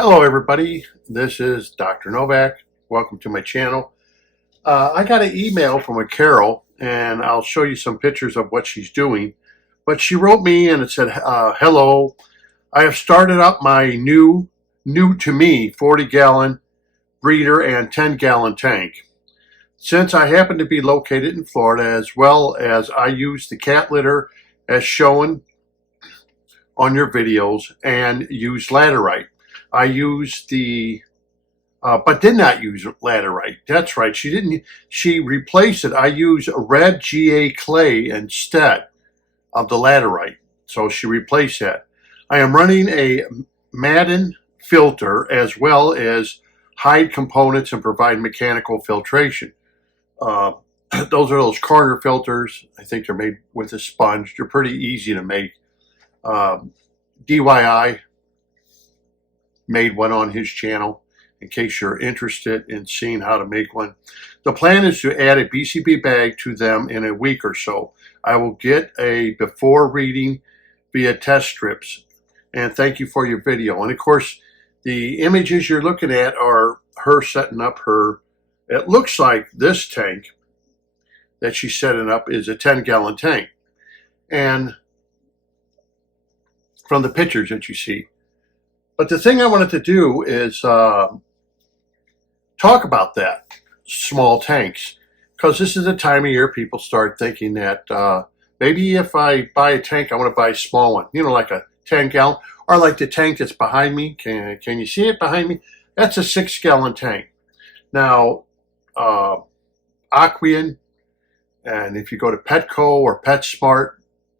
Hello everybody, this is Dr. Novak. Welcome to my channel. I got an email from a Carol and I'll show you some pictures of what she's doing. But she wrote me and it said, hello, I have started up my new to me 40-gallon breeder and 10-gallon tank. Since I happen to be located in Florida, as well as I use the cat litter as shown on your videos and use laterite. I used the, but did not use laterite. That's right, she didn't. She replaced it. I use red GA clay instead of the laterite. So she replaced that. I am running a Pendant filter as well as hide components and provide mechanical filtration. Those are those corner filters. I think they're made with a sponge. They're pretty easy to make. DIY made one on his channel in case you're interested in seeing how to make one. The plan is to add a BCB bag to them in a week or so. I will get a before reading via test strips. And thank you for your video. And of course, the images you're looking at are her setting up her, it looks like this tank that she's setting up is a 10-gallon tank. And from the pictures that you see. But the thing I wanted to do is talk about that, small tanks, because this is the time of year people start thinking that maybe if I buy a tank, I want to buy a small one, you know, like a 10-gallon, or like the tank that's behind me. Can you see it behind me? That's a 6-gallon tank. Now, Aquarium, and if you go to Petco or PetSmart,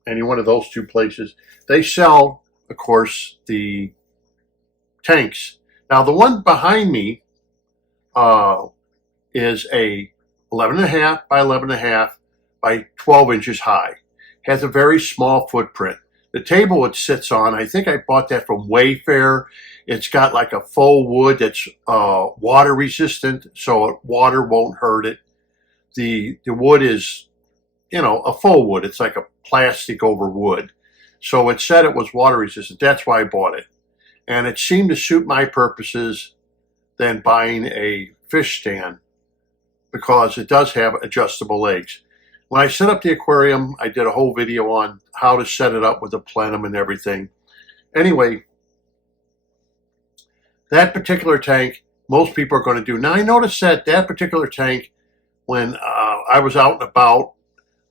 any one of those two places, they sell, of course, the tanks. Now the one behind me is a 11.5 by 11.5 by 12 inches high. Has a very small footprint. The table it sits on, I think I bought that from Wayfair. It's got like a faux wood that's water resistant, so water won't hurt it. The wood is, you know, a faux wood. It's like a plastic over wood. So it said it was water resistant. That's why I bought it. And it seemed to suit my purposes than buying a fish stand because it does have adjustable legs. When I set up the aquarium, I did a whole video on how to set it up with the plenum and everything. Anyway, that particular tank, most people are going to do. Now I noticed that particular tank, when I was out and about,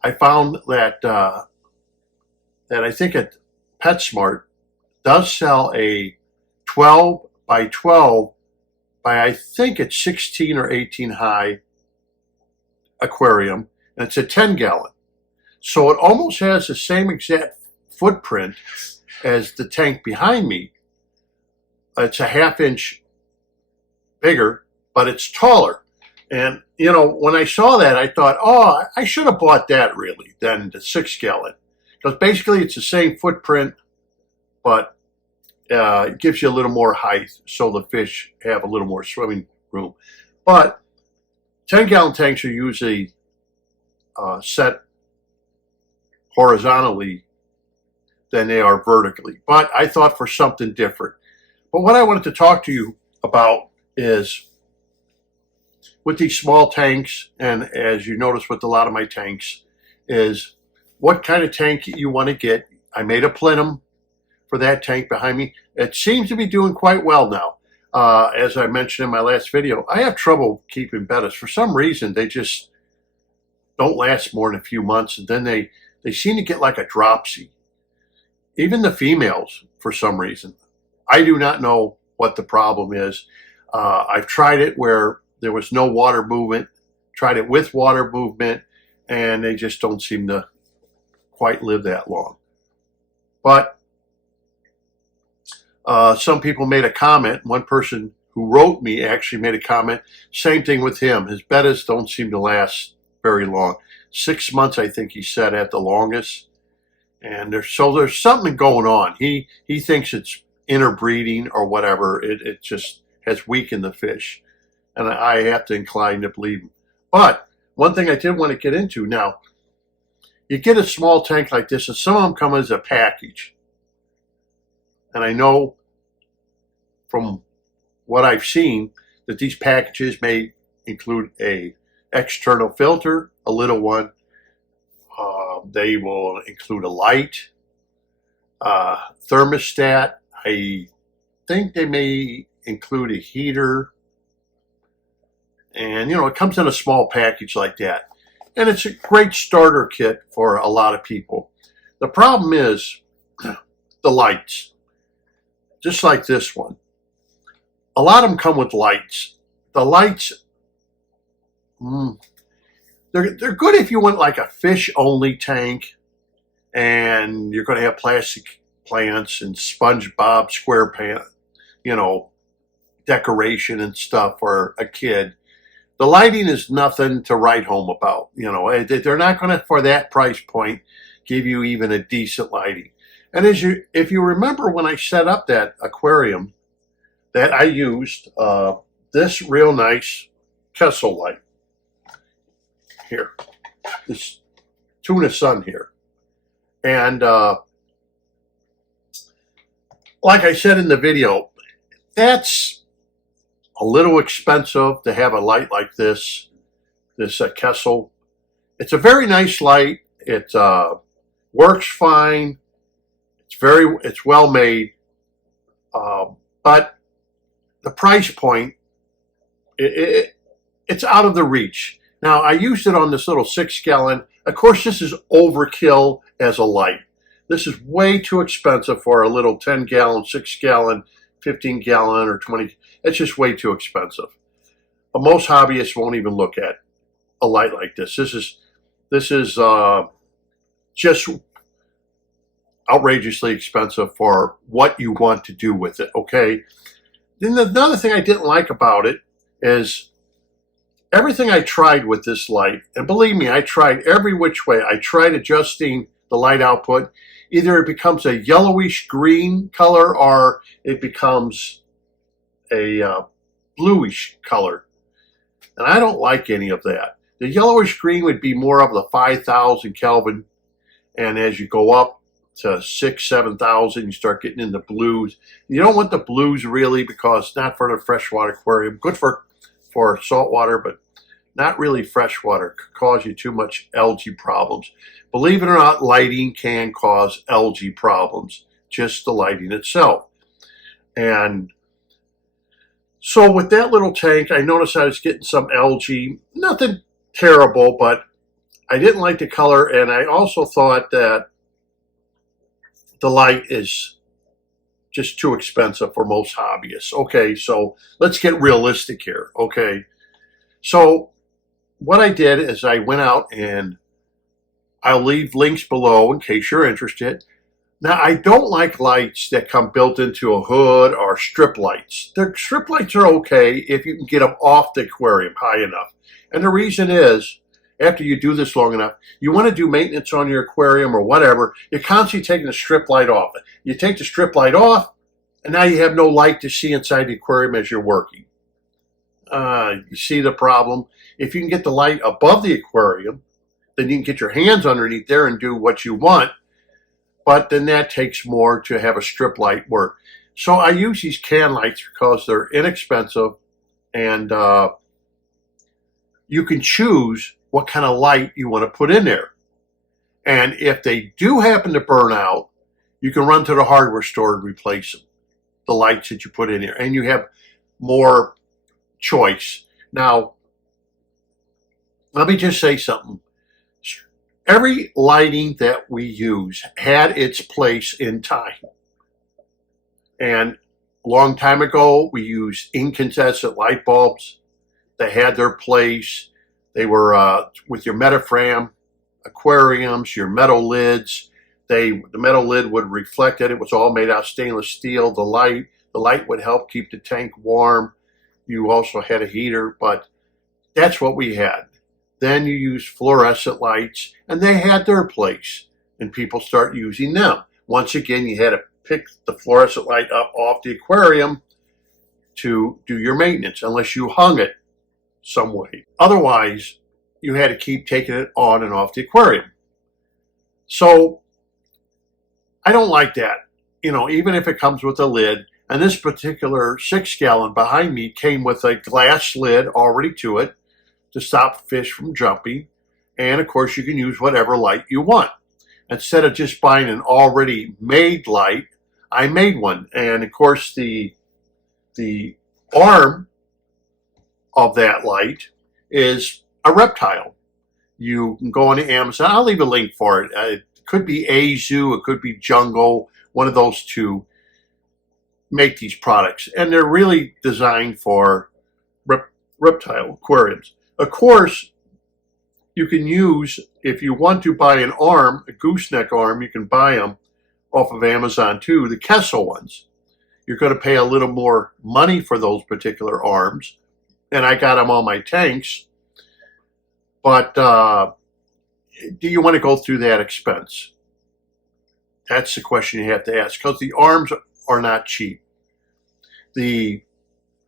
I found that that I think at PetSmart does sell a 12 by 12 by I think it's 16 or 18 high aquarium, and it's a 10-gallon. So it almost has the same exact footprint as the tank behind me. It's a half-inch bigger, but it's taller. And, you know, when I saw that, I thought, oh, I should have bought that really than the 6-gallon. Because basically it's the same footprint, but it gives you a little more height so the fish have a little more swimming room. But 10-gallon tanks are usually set horizontally than they are vertically. But I thought for something different. But what I wanted to talk to you about is with these small tanks, and as you notice with a lot of my tanks, is what kind of tank you want to get. I made a plenum for that tank behind me. It seems to be doing quite well now. As I mentioned in my last video, I have trouble keeping bettas. For some reason, they just don't last more than a few months, and then they seem to get like a dropsy. Even the females, for some reason. I do not know what the problem is. I've tried it where there was no water movement, tried it with water movement, and they just don't seem to quite live that long. But some people made a comment. One person who wrote me actually made a comment. Same thing with him. His bettas don't seem to last very long. 6 months, I think he said, at the longest. And there's something going on. He thinks it's interbreeding or whatever. It just has weakened the fish. And I have to incline to believe him. But one thing I did want to get into now, you get a small tank like this, and some of them come as a package. And I know from what I've seen, that these packages may include a external filter, a little one. They will include a light, thermostat. I think they may include a heater. And, it comes in a small package like that. And it's a great starter kit for a lot of people. The problem is the lights, just like this one. A lot of them come with lights. The lights, they're good if you want like a fish-only tank and you're going to have plastic plants and SpongeBob SquarePants, decoration and stuff for a kid. The lighting is nothing to write home about. They're not going to, for that price point, give you even a decent lighting. And if you remember when I set up that aquarium, that I used this real nice Kessel light here, this tuna sun here. And like I said in the video, that's a little expensive to have a light like this Kessel. It's a very nice light. It works fine. It's well made, but the price point, it's out of the reach. Now, I used it on this little 6-gallon. Of course, this is overkill as a light. This is way too expensive for a little 10-gallon, 6-gallon, 15-gallon, or 20. It's just way too expensive. But most hobbyists won't even look at a light like this. This is just outrageously expensive for what you want to do with it, okay? Then another thing I didn't like about it is everything I tried with this light, and believe me, I tried every which way. I tried adjusting the light output. Either it becomes a yellowish green color or it becomes a bluish color. And I don't like any of that. The yellowish green would be more of the 5,000 Kelvin. And as you go up to 6,000, 7,000, you start getting into blues. You don't want the blues really, because not for the freshwater aquarium. Good for saltwater, but not really freshwater. Could cause you too much algae problems. Believe it or not, lighting can cause algae problems, just the lighting itself. And so with that little tank, I noticed I was getting some algae. Nothing terrible, but I didn't like the color, and I also thought that the light is just too expensive for most hobbyists. Okay, so let's get realistic here, okay? So what I did is I went out, and I'll leave links below in case you're interested. Now, I don't like lights that come built into a hood or strip lights. The strip lights are okay if you can get them off the aquarium high enough. And the reason is, after you do this long enough, you want to do maintenance on your aquarium or whatever, you're constantly taking the strip light off. You take the strip light off, and now you have no light to see inside the aquarium as you're working. You see the problem? If you can get the light above the aquarium, then you can get your hands underneath there and do what you want. But then that takes more to have a strip light work. So I use these can lights because they're inexpensive, and you can choose what kind of light you want to put in there. And if they do happen to burn out, you can run to the hardware store and replace them, the lights that you put in there, and you have more choice. Now, let me just say something. Every lighting that we use had its place in time. And a long time ago, we used incandescent light bulbs. They had their place. They were with your Metafram aquariums, your metal lids. The metal lid would reflect it. It was all made out of stainless steel. The light would help keep the tank warm. You also had a heater, but that's what we had. Then you use fluorescent lights, and they had their place, and people start using them. Once again, you had to pick the fluorescent light up off the aquarium to do your maintenance, unless you hung it some way. Otherwise, you had to keep taking it on and off the aquarium. So I don't like that. Even if it comes with a lid, And this particular 6-gallon behind me came with a glass lid already to it to stop fish from jumping. And of course, you can use whatever light you want. Instead of just buying an already made light, I made one. And of course, the arm of that light is a Reptile. You can go on Amazon. I'll leave a link for it. It could be Azu, it could be Jungle, one of those two make these products. And they're really designed for reptile aquariums. Of course, you can use, if you want to buy an arm, a gooseneck arm, you can buy them off of Amazon too, the Kessel ones. You're going to pay a little more money for those particular arms. And I got them on my tanks. But do you want to go through that expense? That's the question you have to ask, because the arms are not cheap. The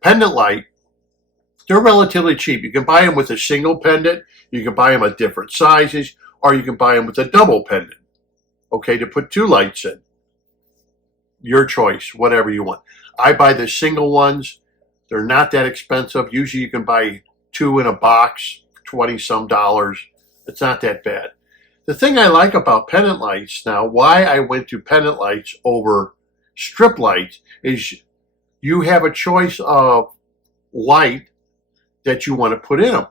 pendant light, they're relatively cheap. You can buy them with a single pendant, you can buy them at different sizes, or you can buy them with a double pendant, okay, to put 2 lights in. Your choice, whatever you want. I buy the single ones. They're not that expensive. Usually you can buy 2 in a box, 20-some dollars. It's not that bad. The thing I like about pendant lights now, why I went to pendant lights over strip lights, is you have a choice of light that you want to put in them.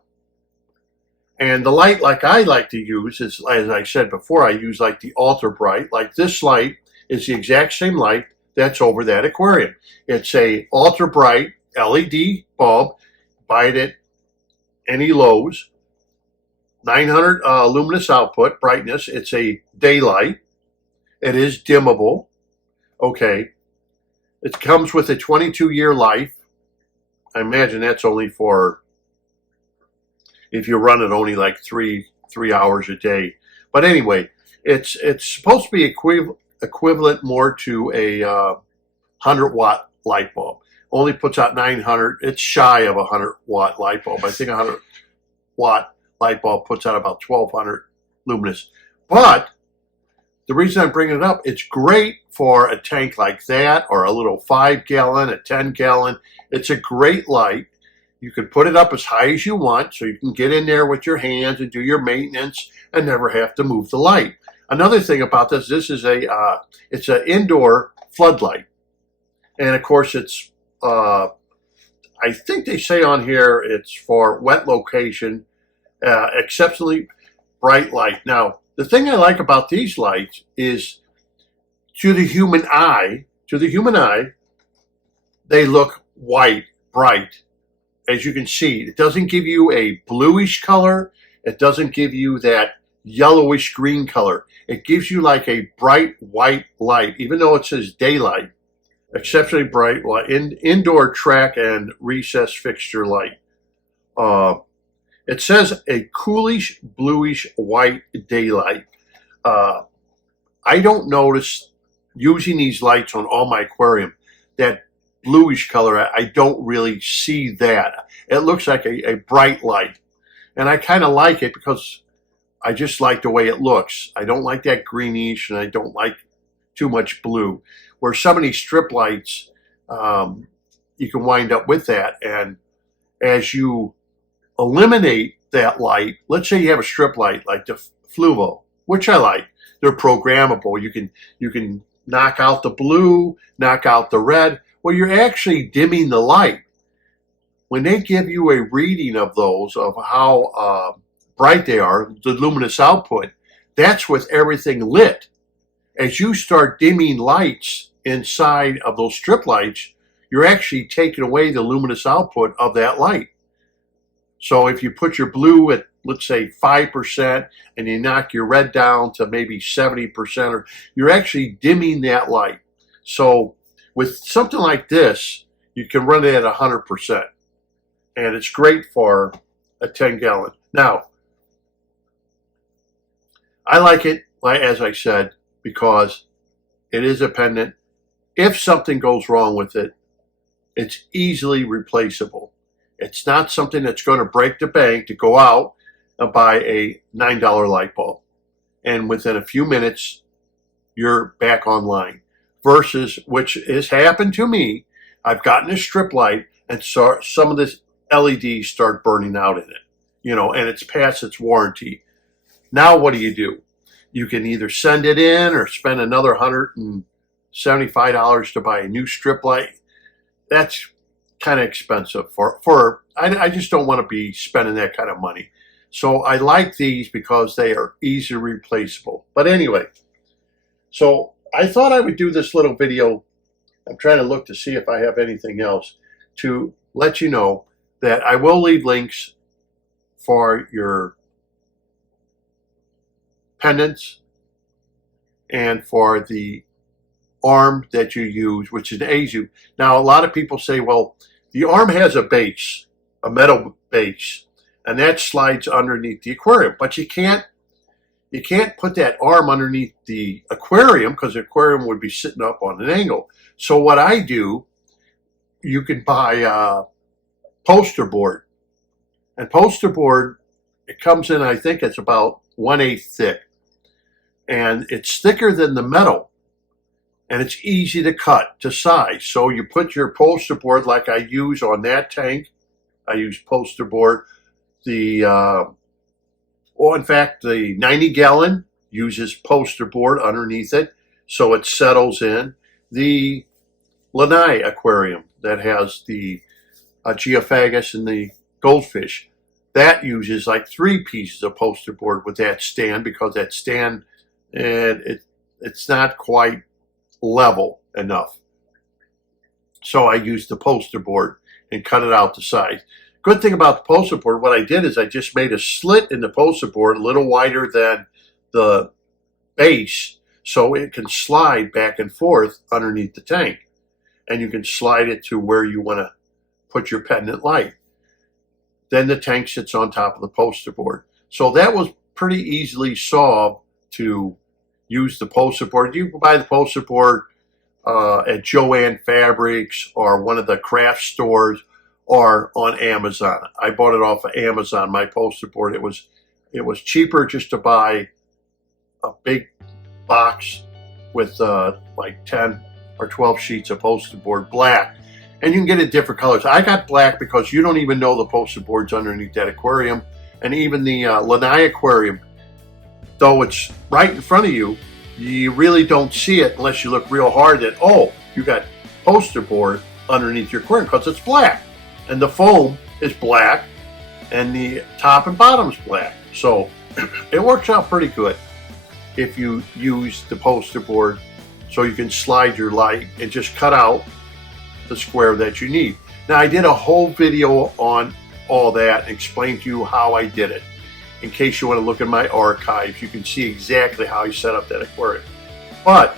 And the light like I like to use is, as I said before, I use like the ultra bright. Like this light is the exact same light that's over that aquarium. It's a ultra bright LED bulb. Buy it at any Lowe's. 900 luminous output brightness. It's a daylight. It is dimmable. Okay. It comes with a 22-year life. I imagine that's only for if you run it only like three hours a day. But anyway, it's supposed to be equivalent more to a 100-watt light bulb. Only puts out 900. It's shy of a 100-watt light bulb. I think a 100-watt light bulb puts out about 1200 luminous. But the reason I'm bringing it up, it's great for a tank like that, or a little 5-gallon, a 10-gallon. It's a great light. You can put it up as high as you want, so you can get in there with your hands and do your maintenance and never have to move the light. Another thing about this is it's an indoor floodlight. And of course it's, I think they say on here it's for wet location, exceptionally bright light. Now, the thing I like about these lights is to the human eye, they look white, bright. As you can see, it doesn't give you a bluish color. It doesn't give you that yellowish green color. It gives you like a bright white light, even though it says daylight. Exceptionally bright indoor track and recess fixture light. It says a coolish bluish white daylight. I don't notice using these lights on all my aquarium that bluish color. I don't really see that. It looks like a bright light, and I kind of like it because I just like the way it looks. I don't like that greenish, and I don't like too much blue. Where some of these strip lights, you can wind up with that, and as you eliminate that light, let's say you have a strip light like the Fluvo, which I like. They're programmable. You can knock out the blue, knock out the red. Well, you're actually dimming the light. When they give you a reading of those, of how bright they are, the luminous output, that's with everything lit. As you start dimming lights inside of those strip lights, you're actually taking away the luminous output of that light. So if you put your blue at, let's say, 5%, and you knock your red down to maybe 70%, or you're actually dimming that light. So with something like this, you can run it at 100%. And it's great for a 10-gallon. Now, I like it, as I said, because it is a pendant. If something goes wrong with it, it's easily replaceable. It's not something that's going to break the bank to go out and buy a $9 light bulb. And within a few minutes, you're back online. versus, which has happened to me, I've gotten a strip light and so some of this LEDs start burning out in it, you know, and it's past its warranty. Now what do? You can either send it in or spend another $175 to buy a new strip light. That's kind of expensive I just don't want to be spending that kind of money. So I like these because they are easily replaceable. But anyway, so I thought I would do this little video. I'm trying to look to see if I have anything else to let you know that I will leave links for your pendants and for the arm that you use, which is an Azu. Now, a lot of people say, well, the arm has a base, a metal base, and that slides underneath the aquarium. But you can't put that arm underneath the aquarium because the aquarium would be sitting up on an angle. So what I do, you can buy a poster board. And poster board, it comes in, I think it's about 1/8 thick. And it's thicker than the metal. And it's easy to cut to size. So you put your poster board like I use on that tank. I use poster board. In fact, the 90-gallon uses poster board underneath it, so it settles in. The Lanai aquarium that has the geophagus and the goldfish, that uses like 3 pieces of poster board with that stand, because that stand, it's not quite level enough. So I used the poster board and cut it out to size. Good thing about the poster board, what I did is I just made a slit in the poster board a little wider than the base, so it can slide back and forth underneath the tank. And you can slide it to where you want to put your pendant light. Then the tank sits on top of the poster board. So that was pretty easily solved to use the poster board. You can buy the poster board at Joann Fabrics or one of the craft stores, or on Amazon. I bought it off of Amazon, my poster board. It was cheaper just to buy a big box with like 10 or 12 sheets of poster board, black. And you can get it different colors. I got black because you don't even know the poster board's underneath that aquarium. And even the Lanai aquarium, though it's right in front of you, you really don't see it unless you look real hard that, oh, you got poster board underneath your aquarium, because it's black. And the foam is black, and the top and bottom is black. So it works out pretty good if you use the poster board, so you can slide your light and just cut out the square that you need. Now, I did a whole video on all that, explained to you how I did it. In case you want to look at my archives, you can see exactly how I set up that aquarium. But